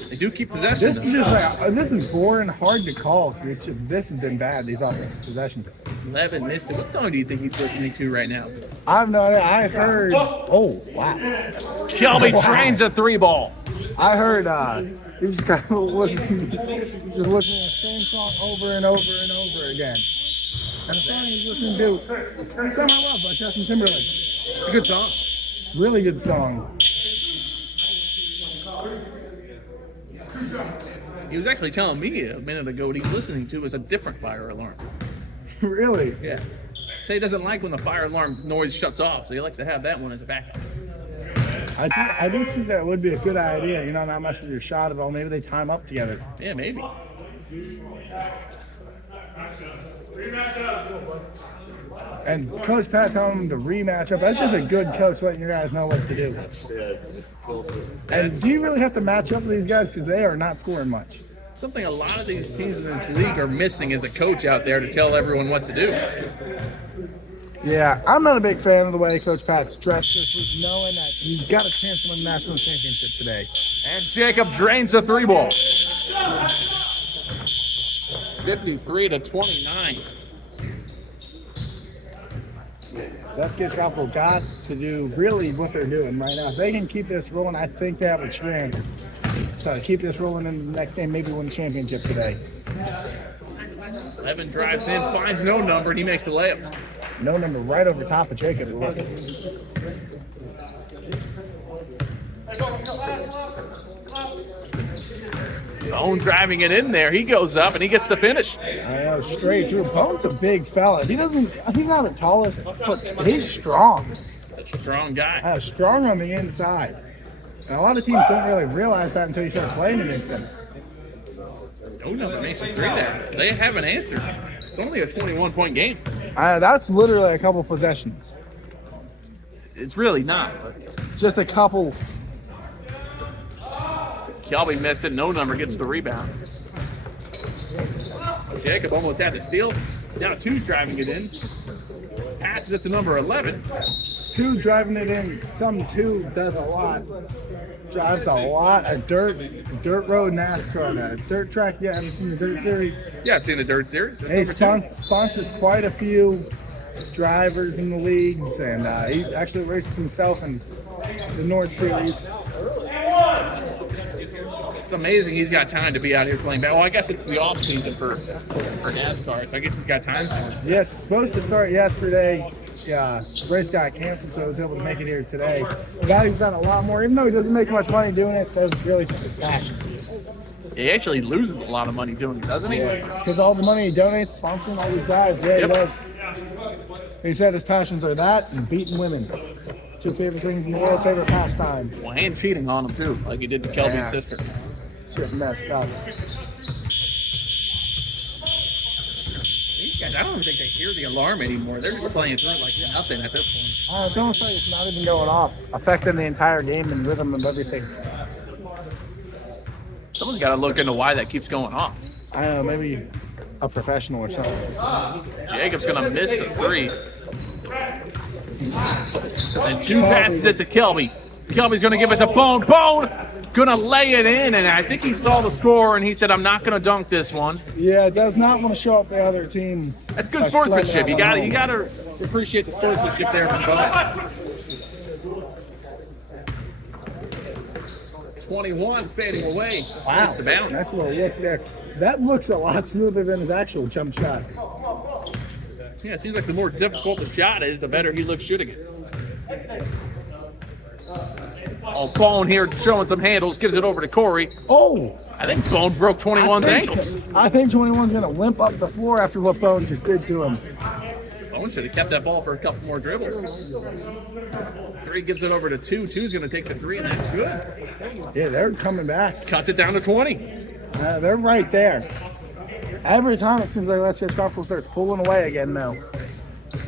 They do keep possession. This is just like this is boring, hard to call. 'Cause it's just this has been bad. These offensive possessions. 11 missed it. What song do you think he's listening to right now? I've no idea. I heard. Oh wow! Kelby trains a 3 ball. I heard. He just kind of listening. He's just listening to the same song over and over and over again. And the song he's listening to, "Somehow Love" by Justin Timberlake. It's a good song. Really good song. He was actually telling me a minute ago what he's listening to is a different fire alarm. Really? Yeah. Say he doesn't like when the fire alarm noise shuts off, so he likes to have that one as a backup. I do think that would be a good idea. You know, not much of your shot at all. Maybe they time up together. Yeah, maybe. And Coach Pat telling them to rematch up. That's just a good coach letting your guys know what to do. And do you really have to match up with these guys because they are not scoring much? Something a lot of these teams in this league are missing is a coach out there to tell everyone what to do. Yeah, I'm not a big fan of the way Coach Pat's dressed this week, knowing that he's got a chance to win the national championship today. And Jacob drains the 3 ball. 53-29. Let's get Tropical got to do really what they're doing right now. If they can keep this rolling, I think they have a chance to keep this rolling in the next game, maybe win the championship today. Evan drives in, finds no number, and he makes the layup. No number right over top of Jacob. Bone driving it in there. He goes up and he gets the finish. I know, straight through. Bone's a big fella. He's not the tallest, but he's strong. That's a strong guy. Strong on the inside. And a lot of teams don't really realize that until you start playing against them. No number makes a 3 there. They haven't answered. It's only a 21-point game. That's literally a couple possessions. It's really not. Just a couple. Kelby missed it. No number gets the rebound. Jacob almost had the steal. Now 2's driving it in. Passes it to number 11. 2 driving it in. Some 2 does a lot. Drives a lot of dirt road NASCAR. Dirt track. Yeah, have you seen the Dirt Series? Yeah, I've seen the Dirt Series. He sponsors quite a few drivers in the leagues, and he actually races himself in the North Series. It's amazing he's got time to be out here playing basketball. Well, I guess it's the off season for NASCAR, so I guess he's got time for it. Yes, supposed to start yesterday. Yeah, race got canceled, so I was able to make it here today. The guy who's done a lot more, even though he doesn't make much money doing it, says it's really just his passion. He actually loses a lot of money doing it, doesn't he? Because all the money he donates, sponsoring all these guys, yeah, Yep. he does. He said his passions are that and beating women. 2 favorite things in the world, favorite pastime. Well, and cheating on him, too, like he did to Kelby's Yeah. sister. Shit messed up. These guys, I don't think they hear the alarm anymore. They're just playing through it like nothing at this point. It's almost like it's not even going off, affecting the entire game and rhythm of everything. Someone's got to look into why that keeps going off. I don't know, maybe a professional or something. Jacob's going to miss the 3. And 2 passes it to Kelby. Kelby's going to give it to Bone. Bone going to lay it in, and I think he saw the score, and he said, I'm not going to dunk this one. Yeah, it does not want to show up the other team. That's good sportsmanship. You got to appreciate the sportsmanship there from Bone. 21 fading away. Wow, That's the bounce. that's what it looks there. That looks a lot smoother than his actual jump shot. Yeah, it seems like the more difficult the shot is, the better he looks shooting it. Oh, Bone here showing some handles, gives it over to Corey. Oh! I think Bone broke 21's ankles. I think 21's going to limp up the floor after what Bone just did to him. Bone should have kept that ball for a couple more dribbles. 3 gives it over to 2. 2's going to take the 3, and that's good. Yeah, they're coming back. Cuts it down to 20. They're right there. Every time it seems like Let's Get Tropical starts pulling away again now.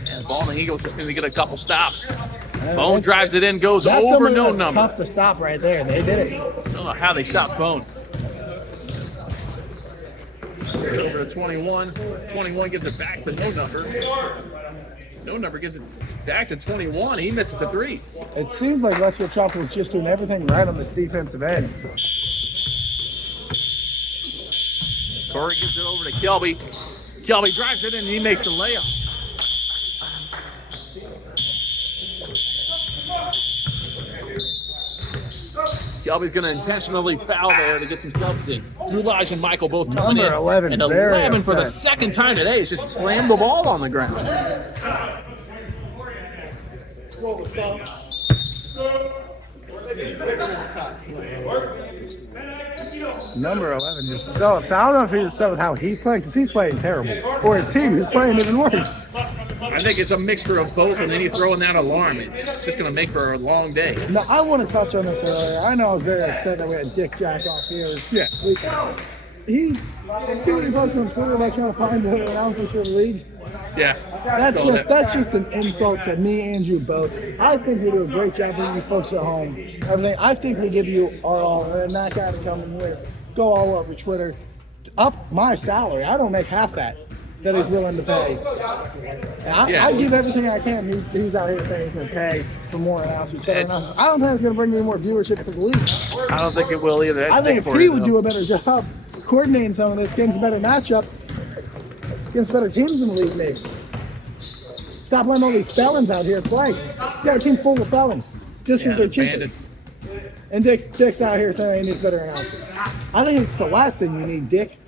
And Ball and the Eagles just need to get a couple stops. Bone That's- drives it in, goes That's over somebody no that's number. tough to stop right there. They did it. I don't know how they stopped Bone. Over to 21. 21 gives it back to no number. No number gives it back to 21. He misses the 3. It seems like Let's Get Tropical is just doing everything right on this defensive end. Corey gives it over to Kelby. Kelby drives it in, and he makes the layup. Kelby's going to intentionally foul there to get some subs in. Goulash and Michael both coming Number in. 11, And very 11 for the upset. second time today has just slammed the ball on the ground. Number 11 just so upset. I don't know if he's upset with how he's playing, because he's playing terrible. Or his team is playing even worse. I think it's a mixture of both, and then you throw in that alarm. It's just going to make for a long day. Now, I want to touch on this earlier. I know I was very upset that we had Dick Jack off here. Yeah. He, see what he posted on Twitter about trying to find the announcers for the league? Yeah. That's just an insult to me and you both. I think we do a great job bringing you folks at home. Everything. I think we give you our all, and that guy to come and go all over Twitter, up my salary. I don't make half that he's willing to pay. And I give everything I can. He's out here saying he's going to pay for more announcers, better announcers. I don't think it's going to bring any more viewership to the league. I don't think it will either. I think if he would do a better job coordinating some of this, getting some better matchups against better teams in the league, maybe. Stop letting all these felons out here play. He's got a team full of felons just because they're cheating. Bandits. And Dick's out here saying he needs better announcers. I think it's the last thing you need, Dick.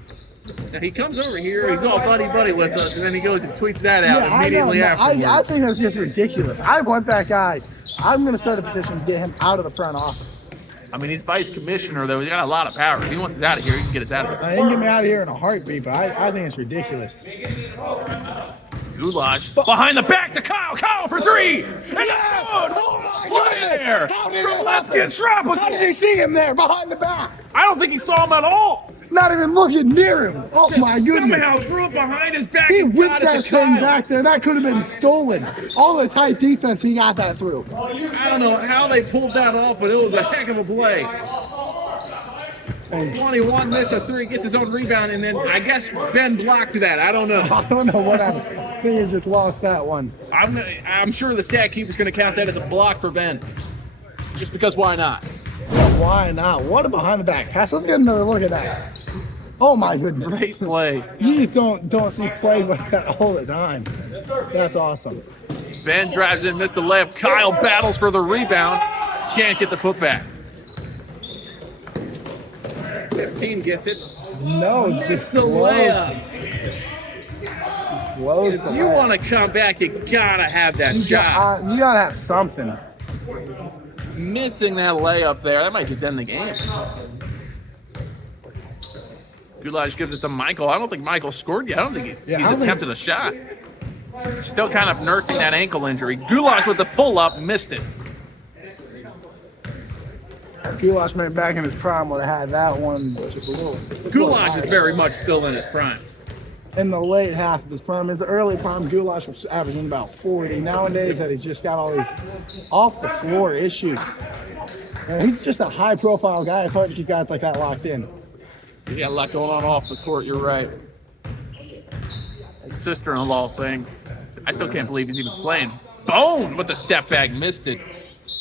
Now he comes over here, he's all buddy with us, and then he goes and tweets that out Yeah, immediately afterwards. I think that's just ridiculous. I want that guy. I'm going to start a petition to get him out of the front office. I mean, he's vice commissioner, though. He's got a lot of power. If he wants us out of here, he can get us out of He here. can get me out of here in a heartbeat, but I think it's ridiculous. Goulash behind the back to Kyle. Kyle for 3. And it's good. Right there. From Let's Get Tropical. How did he see him there behind the back? I don't think he saw him at all. Not even looking near him. Oh my goodness. Somehow threw it behind his back He and whipped got it that to thing Kyle. back there. That could have been stolen. All the tight defense, he got that through. I don't know how they pulled that off, but it was a heck of a play. And 21 missed a 3, gets his own rebound, and then I guess Ben blocked that. I don't know. I don't know what happened. I think he just lost that one. I'm sure the stat keeper's going to count that as a block for Ben. Just because why not? Why not? What a behind the back pass. Let's get another look at that. Oh my goodness. Great play. You just don't see plays like that all the time. That's awesome. Ben drives in, missed the layup. Kyle battles for the rebound. Can't get the putback. 15 gets it. No, Just just the blows, layup. blows If the you layup. want to come back, you gotta have that shot. You gotta have something. Missing that layup there, that might just end the game. Goulash gives it to Michael. I don't think Michael scored yet. I don't think he's attempted a shot. Still kind of nursing that ankle injury. Goulash with the pull-up, missed it. Goulash man back in his prime would have had that one. Just a little Goulash is very much still in his prime. in the late half of his prime. His early prime, Goulash was averaging about 40. Nowadays, that he's just got all these off-the-floor issues. And he's just a high-profile guy. It's hard to keep guys like that locked in. He's got a lot going on off the court. You're right. Sister-in-law thing. I still can't believe he's even playing. Bone with the step back, missed it.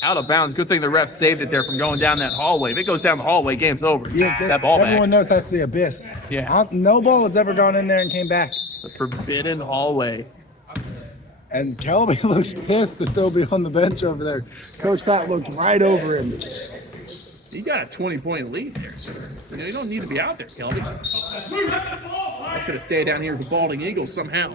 Out of bounds. Good thing the ref saved it there from going down that hallway. If it goes down the hallway, game's over. Yeah, that ball everyone back. knows that's the abyss. Yeah. No ball has ever gone in there and came back. The forbidden hallway. And Kelby looks pissed to still be on the bench over there. Coach Pat looked right over him. You got a 20-point lead there. You don't need to be out there, Kelby. That's going to stay down here with the Balding Eagles somehow.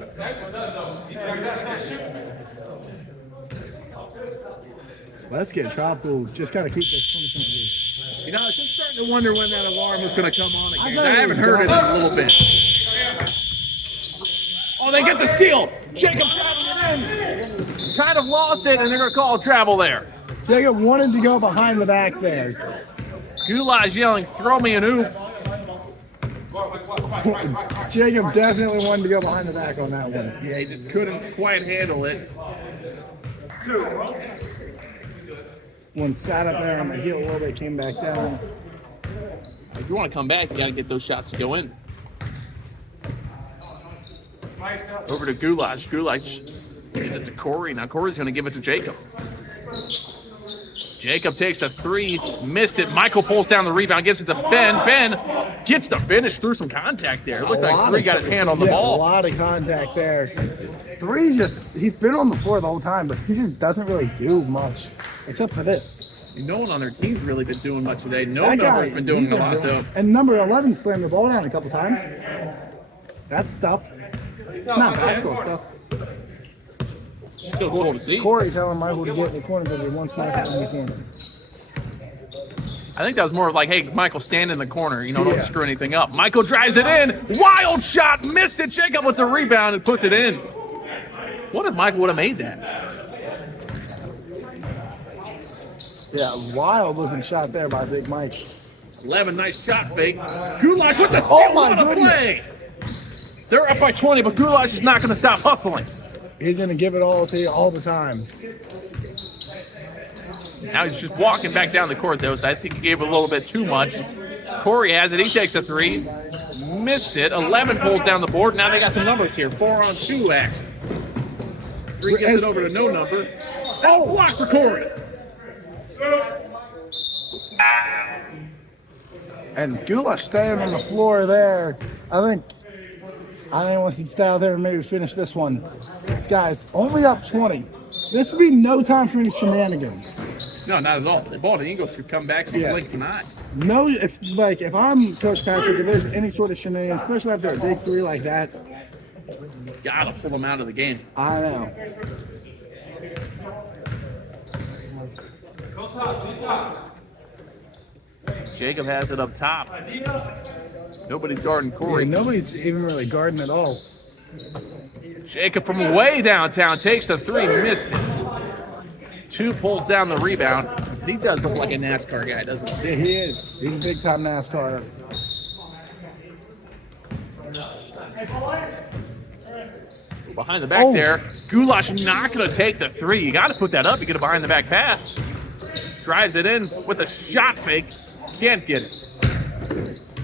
Let's get Tropical. Just got to keep this 20-point lead. You know, I was just starting to wonder when that alarm was going to come on again. thought I it haven't was heard it in gone. a little bit. Oh, they get the steal. Jacob traveling it in. Kind of lost it, and they're going to call travel there. Jacob wanted to go behind the back there. Goulash yelling, throw me an oop. Jacob definitely wanted to go behind the back on that one. Yeah, he just couldn't quite handle it. One sat up there on the heel a little bit, came back down. If you want to come back, you got to get those shots to go in. Over to Goulash. Goulash gives it to Corey. Now Corey's going to give it to Jacob. Jacob takes the three, missed it. Michael pulls down the rebound, gives it to Ben. Ben gets the finish through some contact there. It looked like Three got his hand on the A ball. lot of contact there. Three he's been on the floor the whole time, but he just doesn't really do much, except for this. No one on their team's really been doing much today. No That number's guy, been doing he's a lot, though. And number 11 slammed the ball down a couple times. That's stuff. Not basketball stuff. Still cool to see. Corey telling Michael to get in the corner because he wants Michael in the corner. I think that was more like, hey, Michael, stand in the corner. Don't screw anything up. Michael drives it in. Wild shot. Missed it. Jacob with the rebound and puts it in. What if Michael would have made that? Yeah, wild looking shot there by Big Mike. 11, nice shot fake. Goulash with the steal. my What a goodness. play. They're up by 20, but Goulash is not going to stop hustling. He's going to give it all to you all the time. Now he's just walking back down the court, though, so I think he gave a little bit too much. Corey has it. He takes a three. Missed it. 11 pulls down the board. Now they got some numbers here. 4-on-2 action. Three gets it over to no number. Oh, block for Corey. And Goulash staying on the floor there. I think once he stay out there and maybe finish this one. This guy's only up 20. This would be no time for any shenanigans. No, not at all. The Balding Eagles could come back and blink an eye. No, if I'm Coach Patrick, if there's any sort of shenanigans, especially after a big three like that, Gotta pull them out of the game. I know. Jacob has it up top. Nobody's guarding Yeah, Corey. nobody's even really guarding at all. Jacob from way downtown takes the three, missed it. 2 pulls down the rebound. He does look like a NASCAR guy, doesn't he? Yeah, he is. He's a big time NASCAR. Behind the back there. Goulash not going to take the three. You got to put that up. You get a behind the back pass. Drives it in with a shot fake. Can't get it.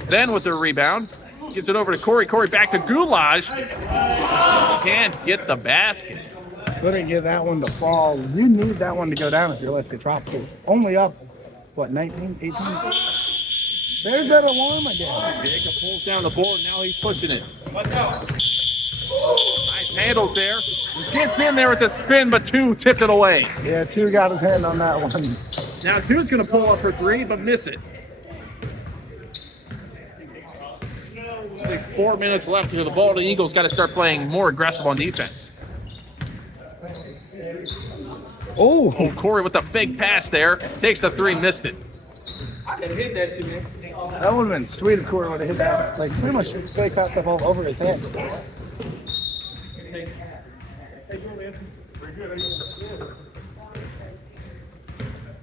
Then with the rebound, gives it over to Corey. Corey back to Goulash. Can't get the basket. Couldn't get that one to fall. You need that one to go down if you're Let's Get Tropical. Only up, what, 19, 18? There's that alarm again. Jacob pulls down the board. Now he's pushing it. Nice handles there. Gets in there with the spin, but 2 tipped it away. Yeah, 2 got his hand on that one. Now 2's going to pull up for 3, but miss it. Like 4 minutes left here. The Balding Eagles got to start playing more aggressive on defense. Oh, Corey with the fake pass there. Takes the 3, missed it. that would have been sweet if Corey would have hit that. Like, pretty much fake that stuff all over his hand.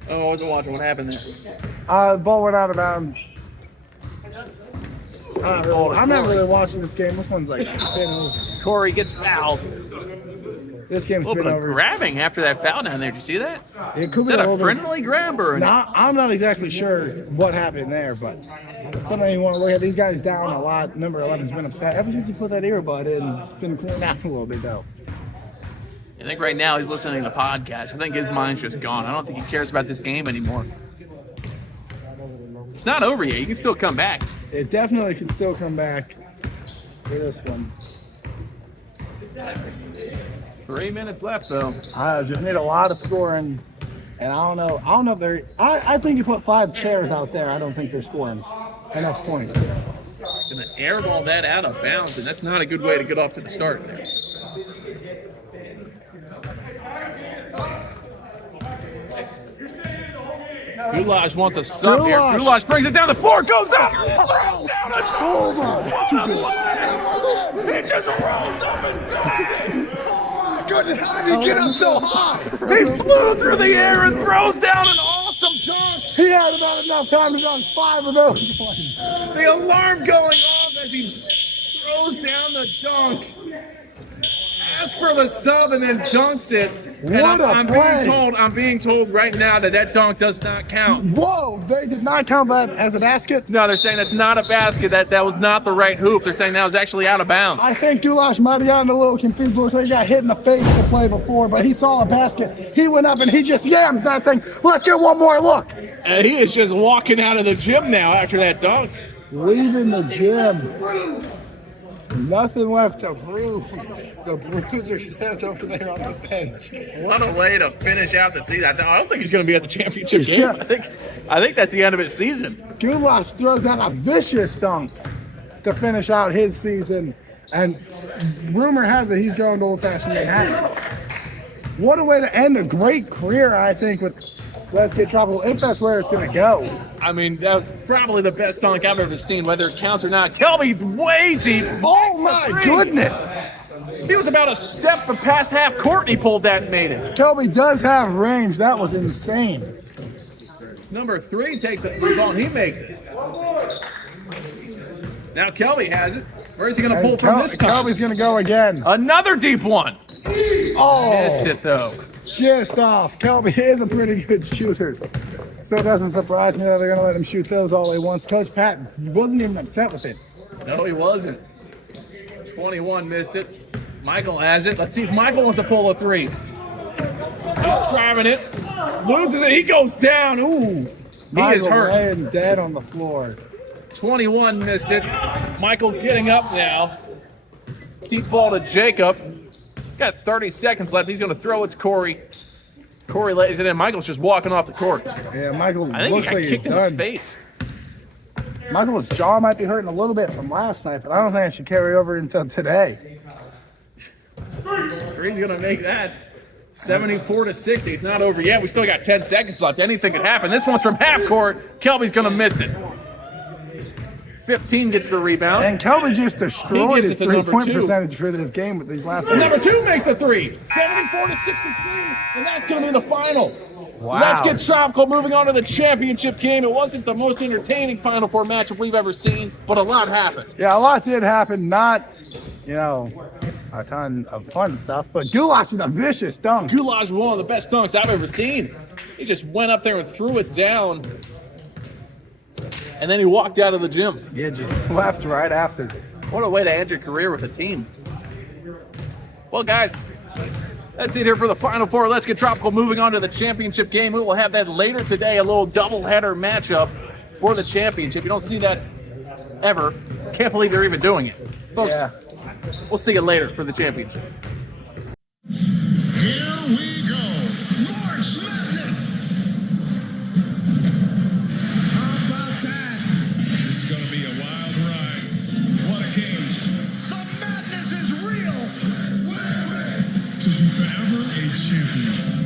Oh, I wasn't watching what happened there. Ball went out of bounds. I'm not really watching this game. This one's like been over. Corey gets fouled. This game's A little been bit of over. grabbing after that foul down there. Did you see that? It could Is be that a over. friendly grab or? I'm not exactly sure what happened there, but something you want to look at. These guys down a lot. Number 11's been upset. Ever since he put that earbud in, it's been cooling down a little bit, though. I think right now he's listening to the podcast. I think his mind's just gone. I don't think he cares about this game anymore. It's not over yet. You can still come back. It definitely can still come back for this one. 3 minutes left, though. I just need a lot of scoring, and I don't know if they're. I think you put 5 chairs out there. I don't think they're scoring enough points. Gonna airball that out of bounds, and that's not a good way to get off to the start there. Goulash wants a sub here. Goulash. Goulash brings it down the floor, goes up, throws down a He just rolls up and dunks it. Oh my goodness! How did he get up so high? He flew through the air and throws down an awesome dunk. He had about enough time to dunk 5 of those ones. The alarm going off as he throws down the dunk. Asks for the sub and then dunks it. And What a I'm play. being told right now that dunk does not count. Whoa! They did not count that as a basket. No, they're saying that's not a basket. That was not the right hoop. They're saying that was actually out of bounds. I think Goulash might have gotten a little confused because he got hit in the face to play before, but he saw a basket. He went up and he just yams that thing. Let's get one more look. And he is just walking out of the gym now after that dunk. Leaving the gym. Nothing left to prove. The bruiser says over there on the bench. What a way to finish out the season. I don't think he's going to be at the championship game. Yeah. I think that's the end of his season. Goulash throws down a vicious dunk to finish out his season. And rumor has it he's going to Old Fashioned Manhattan. What a way to end a great career, I think, with Let's Get Tropical, if that's where it's going to go. I mean, that was probably the best dunk I've ever seen, whether it counts or not. Kelby way deep. Oh my goodness! He was about a step from past half court and he pulled that and made it. Kelby does have range. That was insane. Number 3 takes the 3 ball and he makes it. Now Kelby has it. Where is he going to pull from this time? Kelby's going to go again. Another deep one. Oh, Missed it though. just off. Kelby is a pretty good shooter. So it doesn't surprise me that they're going to let him shoot those all he wants. Coach Patton wasn't even upset with it. No, he wasn't. 21 missed it. Michael has it. Let's see if Michael wants to pull a 3. He's driving it. Loses it. He goes down. Ooh. He is Michael hurt. laying dead on the floor. 21 missed it. Michael getting up now. Deep ball to Jacob. Got 30 seconds left. He's going to throw it to Corey. Corey lays it in. Michael's just walking off the court. Yeah, Michael I think looks he got like he's kicked in the done. face. Michael's jaw might be hurting a little bit from last night, but I don't think it should carry over until today. Three's going to make that. 74-60. It's not over yet. We still got 10 seconds left. Anything could happen. This one's from half court. Kelby's going to miss it. 15 gets the rebound. And Kelby just destroyed He his gives it to number 3-point 2. percentage for this game with these last And number three. 2 makes a 3. 74-63. And that's going to be the final. Wow. Let's Get Tropical moving on to the championship game. It wasn't the most entertaining Final Four matchup we've ever seen, but a lot happened. Yeah, a lot did happen. Not, a ton of fun stuff, but Goulash with a vicious dunk. Goulash was one of the best dunks I've ever seen. He just went up there and threw it down. And then he walked out of the gym. Yeah, just left right after. What a way to end your career with a team. Well, guys, that's it here for the Final Four. Let's Get Tropical moving on to the championship game. We will have that later today, a little doubleheader matchup for the championship. You don't see that ever. Can't believe they're even doing it. Folks, Yeah. we'll see you later for the championship. Here we go. March Madness. How about that? This is going to be a wild ride. What a game. The madness is real. To be forever a champion.